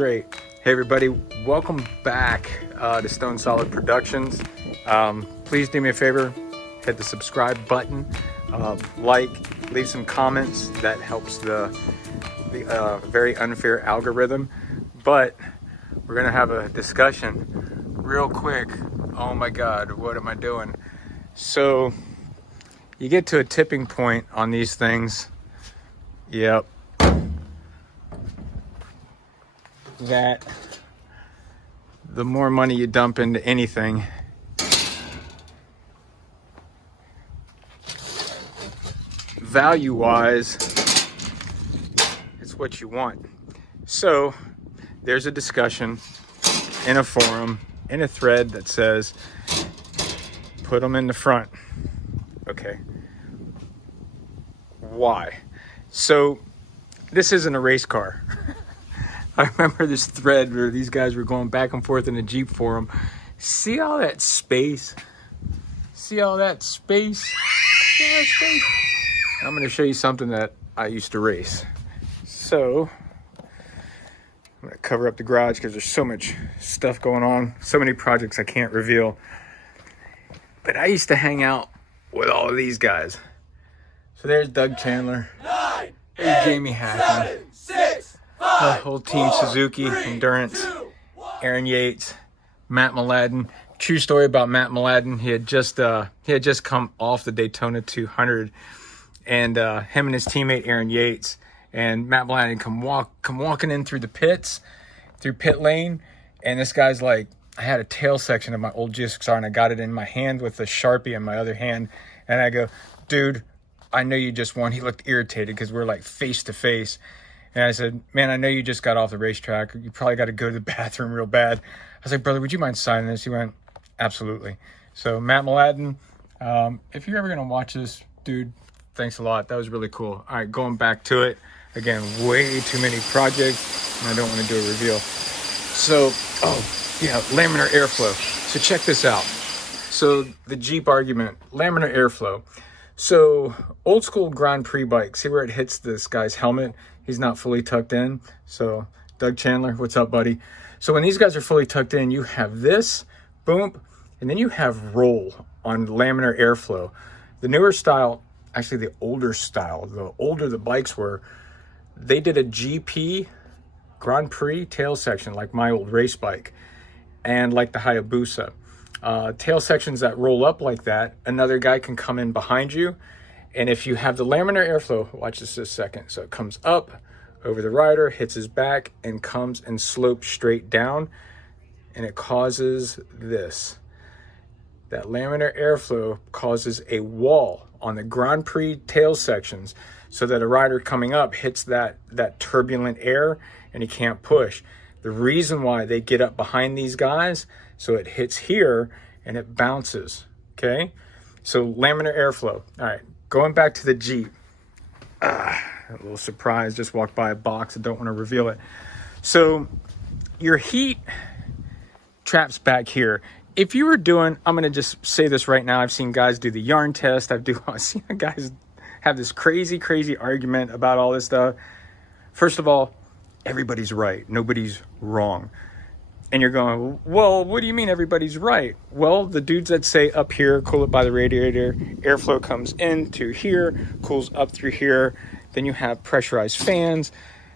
Great. Hey everybody, welcome back to Stone Solid Productions. Please do me a favor, hit the subscribe button, leave some comments. That helps the very unfair algorithm. But we're gonna have a discussion real quick. Oh my God, what am I doing? So you get to a tipping point on these things. Yep. That the more money you dump into anything, value-wise, it's what you want. So there's a discussion in a forum, in a thread that says, put them in the front. Okay. Why? So this isn't a race car. I remember this thread where these guys were going back and forth in a Jeep forum. See all that space? See all that space? See all that space? I'm going to show you something that I used to race. So I'm going to cover up the garage because there's so much stuff going on. So many projects I can't reveal. But I used to hang out with all of these guys. So there's Doug Chandler. There's Jamie Hackman. The whole team, Suzuki, Endurance, Aaron Yates, Matt Mladen. True story about Matt Mladen. He had just come off the Daytona 200, and him and his teammate Aaron Yates and Matt Mladen come walking in through the pits, through pit lane, and this guy's like, I had a tail section of my old GSXR and I got it in my hand with a Sharpie in my other hand, and I go, dude, I know you just won. He looked irritated because we're like face to face. And I said, man, I know you just got off the racetrack. You probably got to go to the bathroom real bad. I was like, brother, would you mind signing this? He went, absolutely. So Matt Mladen, if you're ever going to watch this, dude, thanks a lot. That was really cool. All right, going back to it. Again, way too many projects, and I don't want to do a reveal. So, laminar airflow. So check this out. So the Jeep argument, laminar airflow. So old school Grand Prix bike, see where it hits this guy's helmet? He's not fully tucked in. So Doug Chandler, what's up, buddy? So when these guys are fully tucked in, you have this, boom, and then you have roll on laminar airflow. The newer style, actually the older style, the older the bikes were, they did a GP Grand Prix tail section like my old race bike and like the Hayabusa. Tail sections that roll up like that, another guy can come in behind you. And if you have the laminar airflow, watch this a second. So it comes up over the rider, hits his back, and comes and slopes straight down. And it causes this. That laminar airflow causes a wall on the Grand Prix tail sections so that a rider coming up hits that turbulent air and he can't push. The reason why they get up behind these guys, so it hits here and it bounces, okay? So laminar airflow. All right, going back to the Jeep. A little surprise, just walked by a box. I don't want to reveal it. So your heat traps back here. If you were doing, I'm going to just say this right now. I've seen guys do the yarn test. I've seen guys have this crazy argument about all this stuff. First of all, everybody's right. Nobody's wrong. And you're going, well, what do you mean everybody's right? Well, the dudes that say up here, cool it by the radiator, airflow comes into here, cools up through here. Then you have pressurized fans.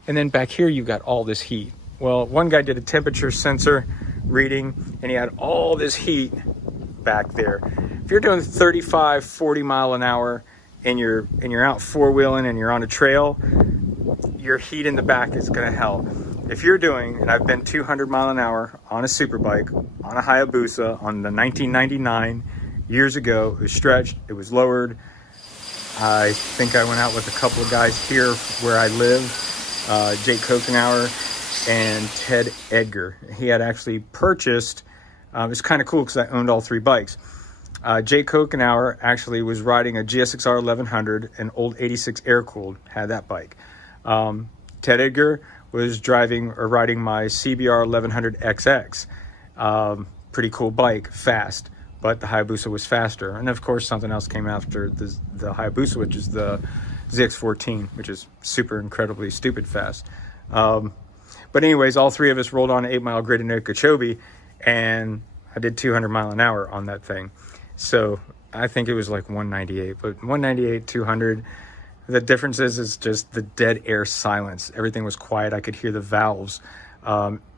And then back here, you've got all this heat. Well, one guy did a temperature sensor reading, and he had all this heat back there. If you're doing 35, 40 mile an hour, and you're out four-wheeling and you're on a trail, your heat in the back is gonna hell. If you're doing, and I've been 200 mile an hour on a super bike, on a Hayabusa, on the 1999, years ago, it was stretched, it was lowered. I think I went out with a couple of guys here where I live, Jake Kokenauer and Ted Edgar. He had actually purchased, it's kind of cool because I owned all three bikes. Jake Kokenauer actually was riding a GSXR 1100, an old 86 air-cooled, had that bike. Ted Edgar was riding my CBR 1100 XX. Pretty cool bike, fast, but the Hayabusa was faster. And of course, something else came after the Hayabusa, which is the ZX14, which is super incredibly stupid fast. But anyways, all three of us rolled on an 8 mile grid in Okeechobee, and I did 200 mile an hour on that thing. So I think it was like 198, but 198, 200. The difference is just the dead air silence. Everything was quiet. I could hear the valves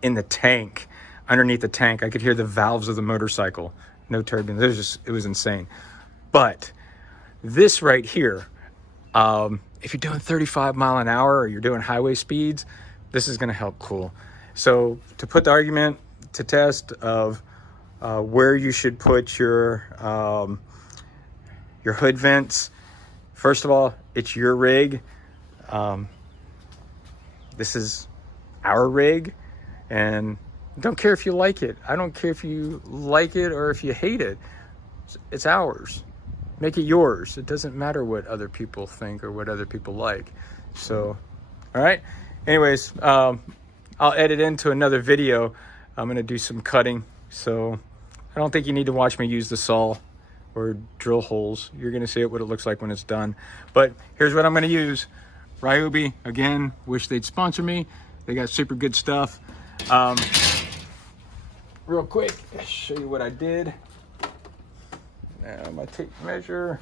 in the tank, underneath the tank. I could hear the valves of the motorcycle. No turbulence. It was insane. But this right here, if you're doing 35 mile an hour or you're doing highway speeds, this is going to help cool. So to put the argument to test of where you should put your hood vents, first of all, it's your rig. This is our rig, and don't care if you like it. I don't care if you like it or if you hate it. It's ours. Make it yours. It doesn't matter what other people think or what other people like. So, all right. Anyways, I'll edit into another video. I'm going to do some cutting. So I don't think you need to watch me use the saw or drill holes. You're going to see what it looks like when it's done. But here's what I'm going to use. Ryobi, again, wish they'd sponsor me. They got super good stuff. Real quick, I'll show you what I did. Now my tape measure.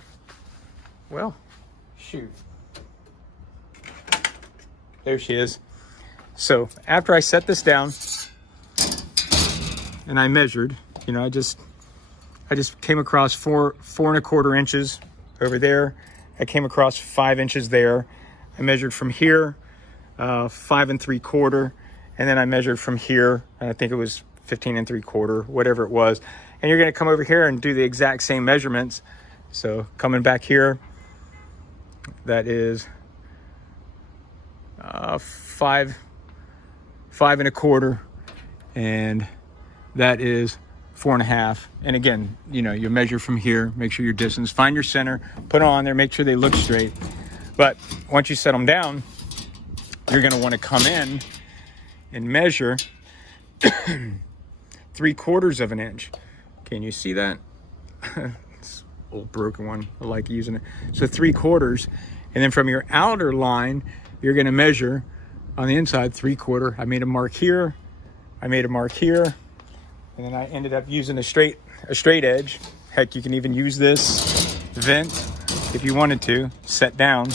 Well, shoot. There she is. So after I set this down and I measured, you know, I just came across four and a quarter inches over there. I came across 5 inches there. I measured from here, 5 3/4, and then I measured from here, and I think it was 15 3/4, whatever it was. And you're gonna come over here and do the exact same measurements. So coming back here, that is 5 1/4, and that is 4 1/2. And again, you know, you measure from here, make sure your distance, find your center, put them on there, make sure they look straight. But once you set them down, you're going to want to come in and measure 3/4 of an inch. Can you see that? It's an old broken one. I like using it. So 3/4, and then from your outer line, you're going to measure on the inside 3/4. I made a mark here. I made a mark here. And then I ended up using a straight edge. Heck, you can even use this vent if you wanted to. Set down,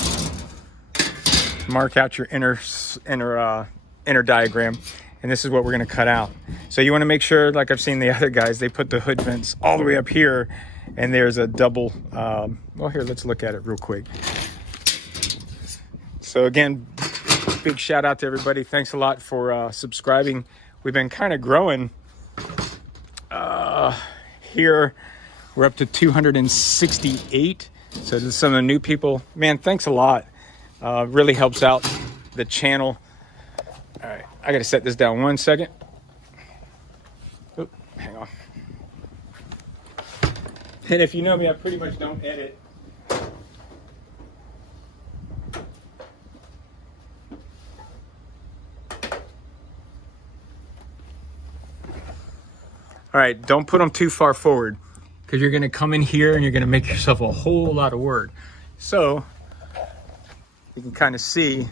mark out your inner diagram, and this is what we're going to cut out. So you want to make sure, like I've seen the other guys, they put the hood vents all the way up here, and there's a double. Well, here, let's look at it real quick. So again, big shout out to everybody. Thanks a lot for subscribing. We've been kind of growing. Here we're up to 268. So to some of the new people, man, thanks a lot. Really helps out the channel. All right, I gotta set this down 1 second. Oop, hang on. And if you know me, I pretty much don't edit. All right, don't put them too far forward, because you're gonna come in here and you're gonna make yourself a whole lot of work. So you can kind of see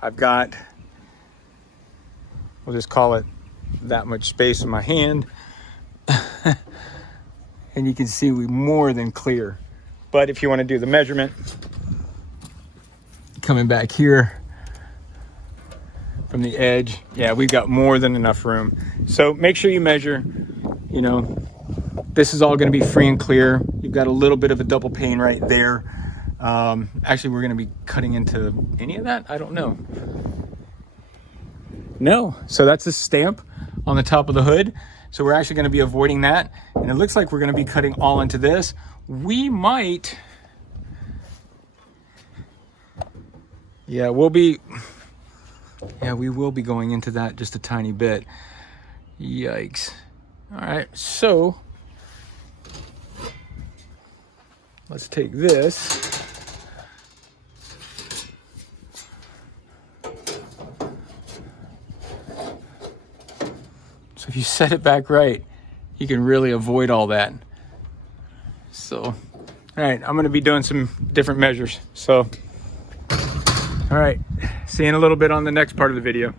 I've got, we'll just call it that much space in my hand. And you can see we more than clear. But if you want to do the measurement, coming back here from the edge, yeah, we've got more than enough room. So make sure you measure. You know, this is all going to be free and clear. You've got a little bit of a double pane right there. Actually, we're going to be cutting into any of that. I don't know. No. So that's a stamp on the top of the hood. So we're actually going to be avoiding that. And it looks like we're going to be cutting all into this. We might. Yeah, we will be going into that just a tiny bit. Yikes. All right, so let's take this. So if you set it back right, you can really avoid all that. So, all right, I'm gonna be doing some different measures. So All right, see you in a little bit on the next part of the video.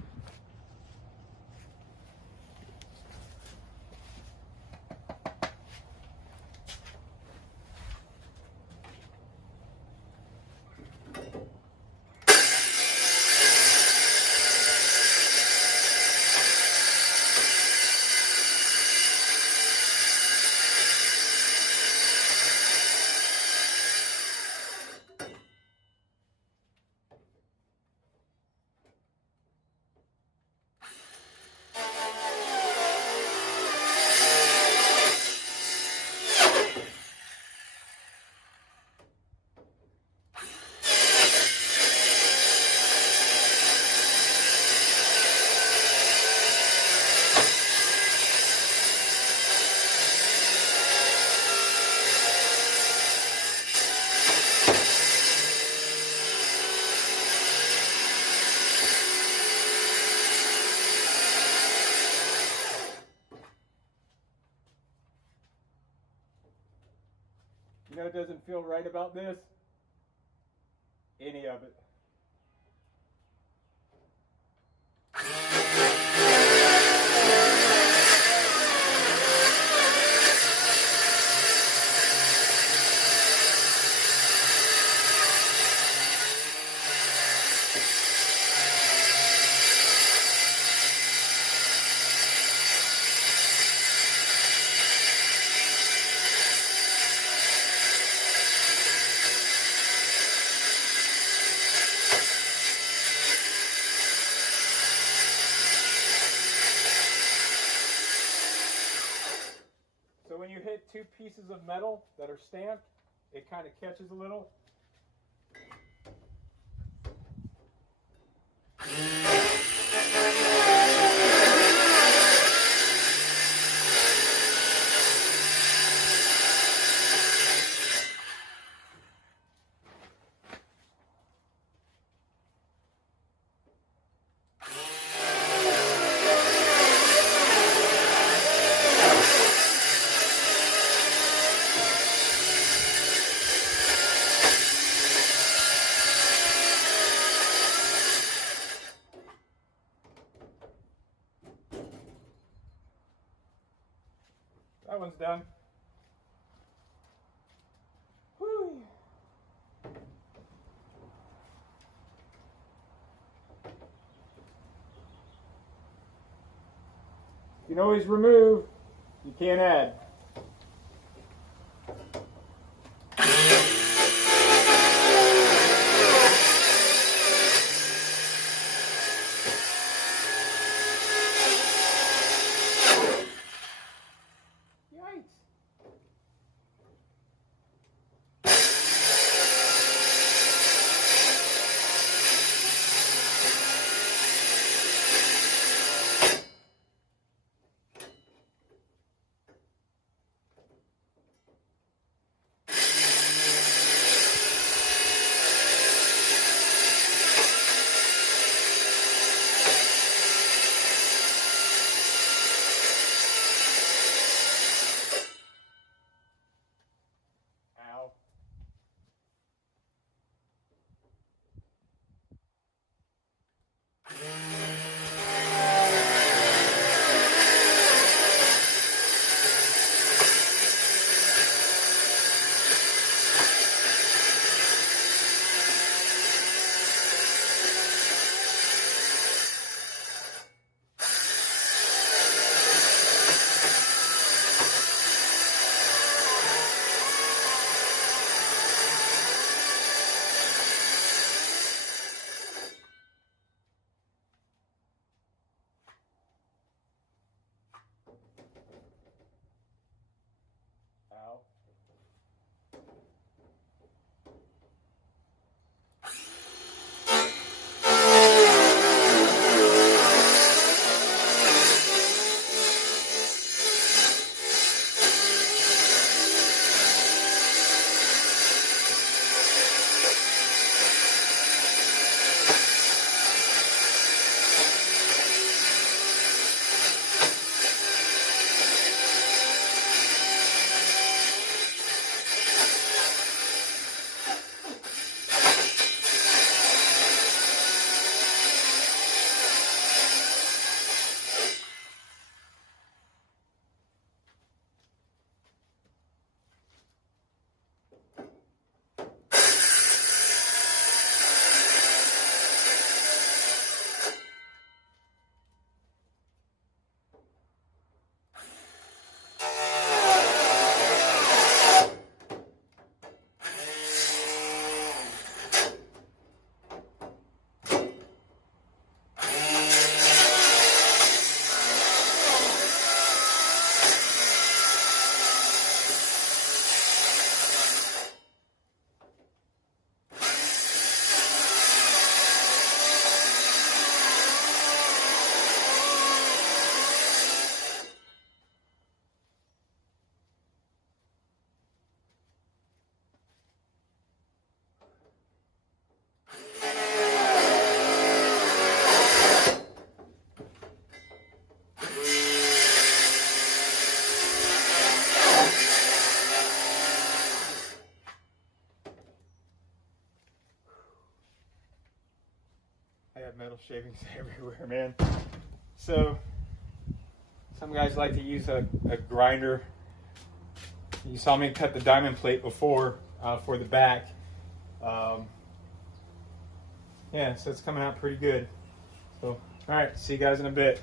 You know what doesn't feel right about this? Any of it. So when you hit two pieces of metal that are stamped, it kind of catches a little. That one's done. Whew. You can always remove, you can't add. I have metal shavings everywhere, man. So some guys like to use a grinder. You saw me cut the diamond plate before for the back. Yeah, so it's coming out pretty good. So, all right, see you guys in a bit.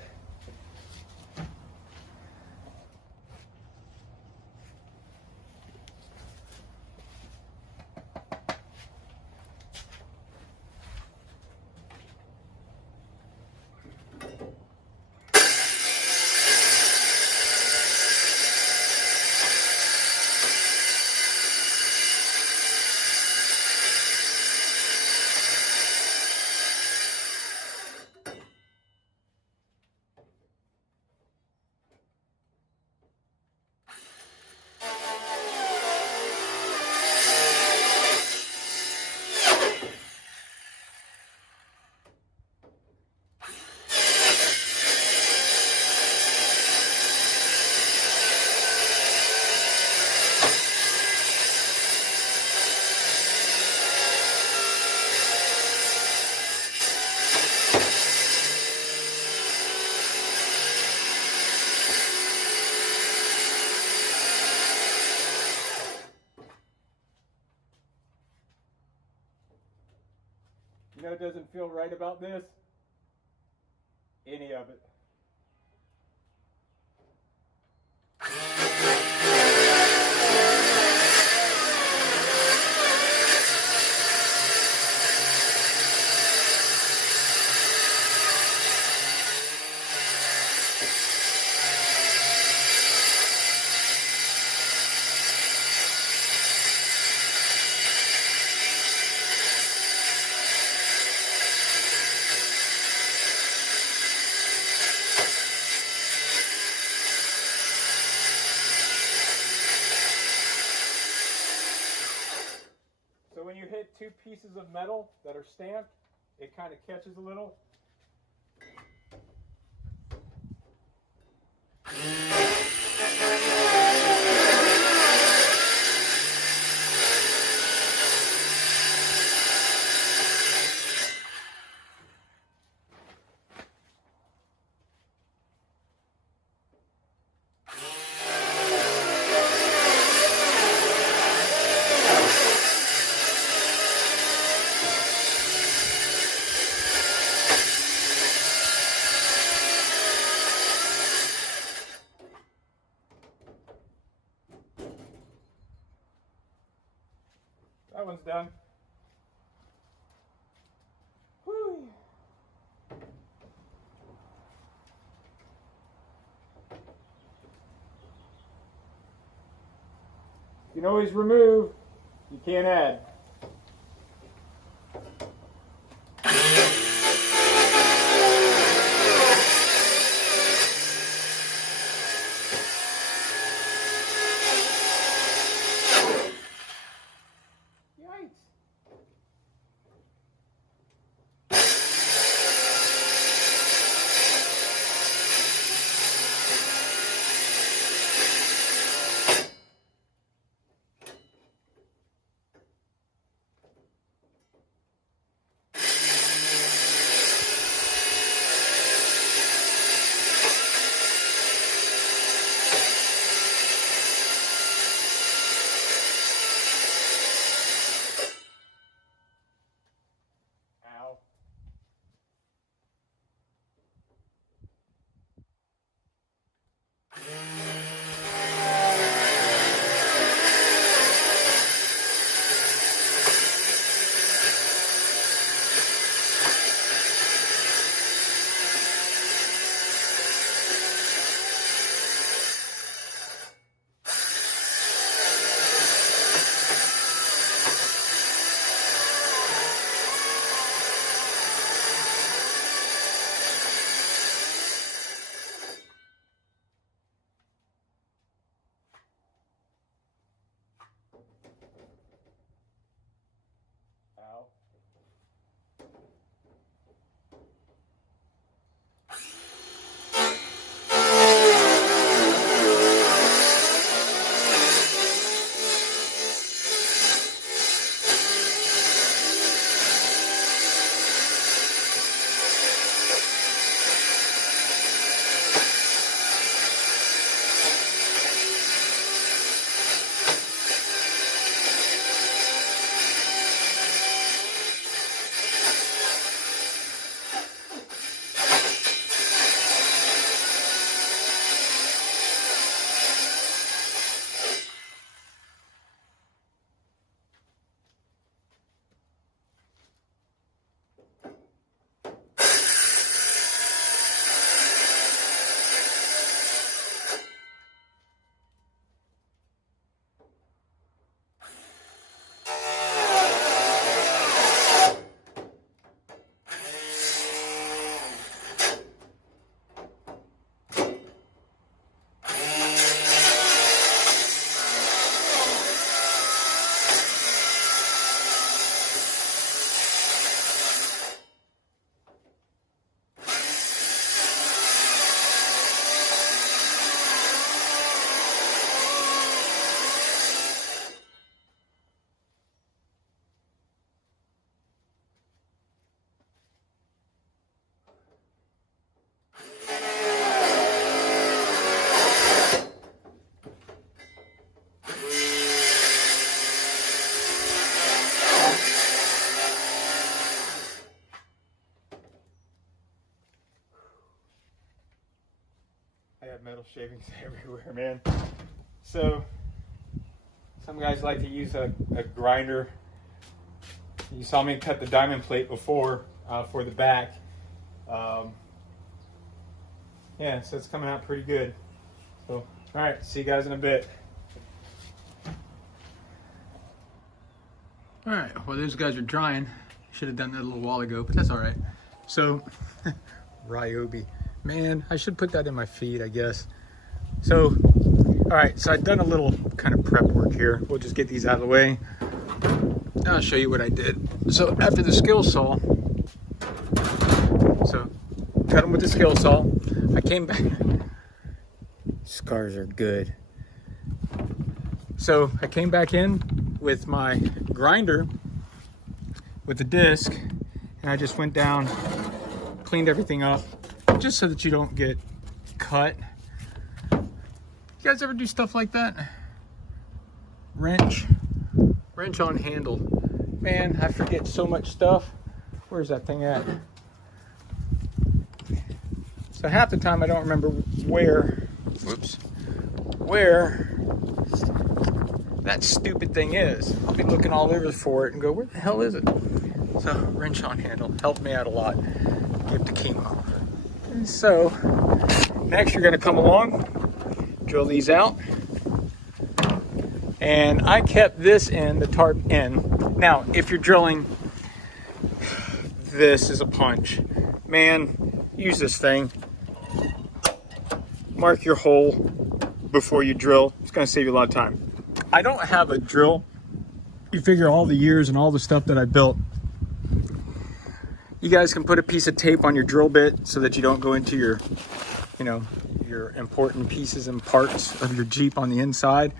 You know what doesn't feel right about this? Any of it. So when you hit two pieces of metal that are stamped, it kind of catches a little. That one's done. Whew. You can always remove, you can't add. got metal shavings everywhere, man. So some guys like to use a grinder. You saw me cut the diamond plate before for the back. Yeah, so it's coming out pretty good. So, all right, see you guys in a bit. All right, well, those guys are drying. Should have done that a little while ago, but that's all right. So, Ryobi. Man, I should put that in my feed, I guess. So, all right, so I've done a little kind of prep work here. We'll just get these out of the way. I'll show you what I did. So after the skill saw, so cut them with the skill saw. I came back. Scars are good. So I came back in with my grinder with the disc, and I just went down, cleaned everything up, just so that you don't get cut. You guys ever do stuff like that? Wrench on handle. Man, I forget so much stuff. Where's that thing at? So half the time I don't remember where that stupid thing is. I'll be looking all over for it and go, where the hell is it? So wrench on handle helped me out a lot. Give the chemo. And so next you're gonna come along, drill these out. And I kept this in, the tarp in. Now, if you're drilling, this is a punch. Man, use this thing. Mark your hole before you drill. It's gonna save you a lot of time. I don't have a drill. You figure all the years and all the stuff that I built. You guys can put a piece of tape on your drill bit so that you don't go into your, your important pieces and parts of your Jeep on the inside.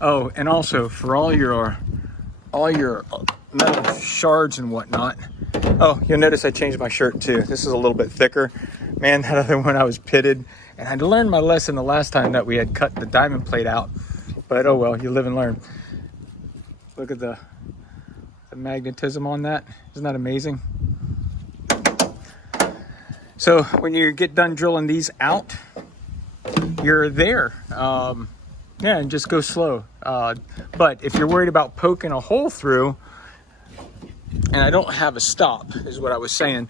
Oh, and also for all your metal shards and whatnot. Oh, you'll notice I changed my shirt too. This is a little bit thicker. Man, that other one I was pitted. And I learned my lesson the last time that we had cut the diamond plate out. But oh well, you live and learn. Look at the magnetism on that. Isn't that amazing? So when you get done drilling these out, you're there. Yeah, and just go slow. But if you're worried about poking a hole through, and I don't have a stop, is what I was saying.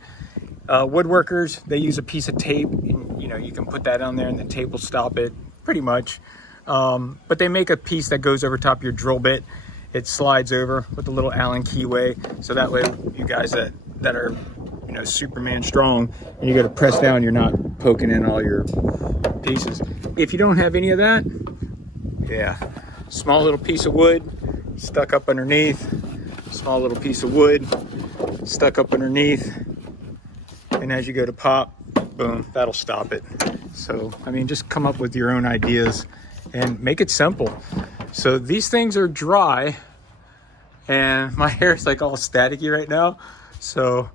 Woodworkers, they use a piece of tape, and you can put that on there and the tape will stop it, pretty much. But they make a piece that goes over top of your drill bit. It slides over with a little Allen keyway, so that way you guys that are Superman strong, and you got to press down, you're not poking in all your pieces. If you don't have any of that, yeah, small little piece of wood stuck up underneath, small little piece of wood stuck up underneath, and as you go to pop, boom, that'll stop it. So I mean, just come up with your own ideas and make it simple. So these things are dry, and my hair is like all staticky right now. So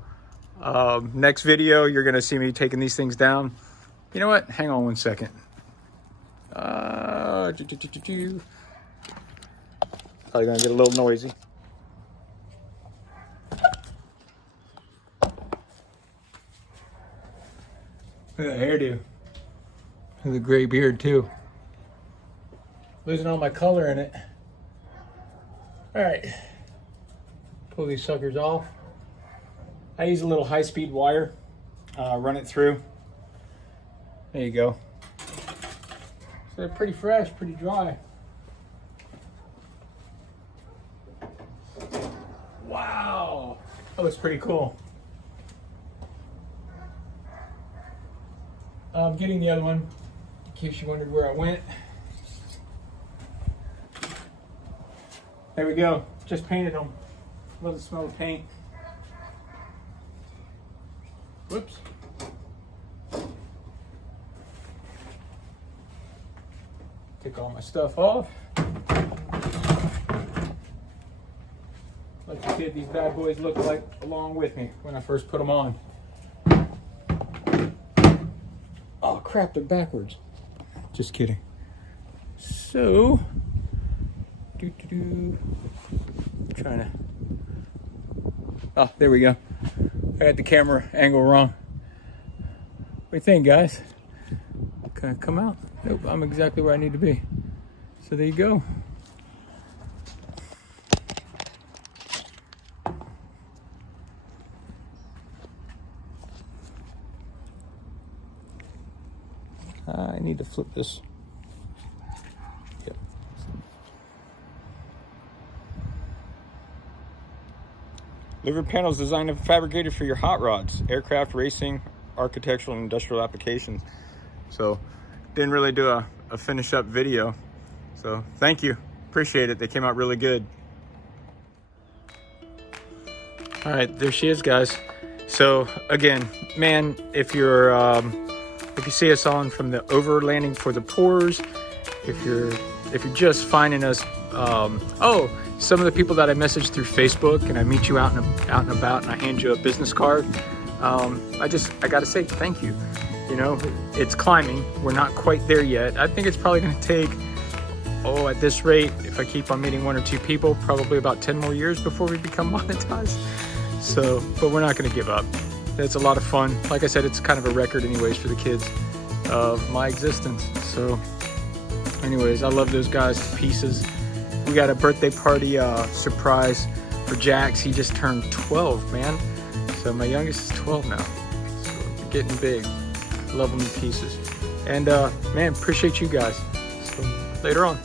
next video, you're gonna see me taking these things down. You know what? Hang on one second. Probably gonna get a little noisy. Look at that hairdo. Look at the gray beard too. Losing all my color in it. All right, pull these suckers off. I use a little high-speed wire, run it through. There you go. So they're pretty fresh, pretty dry. Wow, that looks pretty cool. I'm getting the other one, in case you wondered where I went. There we go, just painted them. Love the smell of paint. Whoops. Take all my stuff off. Let's see what these bad boys look like along with me when I first put them on. Oh crap, they're backwards. Just kidding. So, trying to, oh, there we go. I got the camera angle wrong. What do you think, guys? Can I come out? Nope, I'm exactly where I need to be. So there you go. I need to flip this. Yep. Louver panels designed and fabricated for your hot rods, aircraft, racing, architectural, and industrial applications. So, didn't really do a finish up video. So, thank you. Appreciate it. They came out really good. All right, there she is, guys. So, again, man, if you see us on from the overlanding for the poors, if you're just finding us, oh, some of the people that I messaged through Facebook and I meet you out and about and I hand you a business card, I gotta say thank you. You know, it's climbing. We're not quite there yet. I think it's probably gonna take, at this rate, if I keep on meeting 1 or 2 people, probably about 10 more years before we become monetized. So, but we're not gonna give up. It's a lot of fun. Like I said, it's kind of a record anyways for the kids of my existence. So anyways, I love those guys to pieces. We got a birthday party surprise for Jax. He just turned 12, man. So my youngest is 12 now. So we're getting big. Love them to pieces. And man, appreciate you guys. So later on.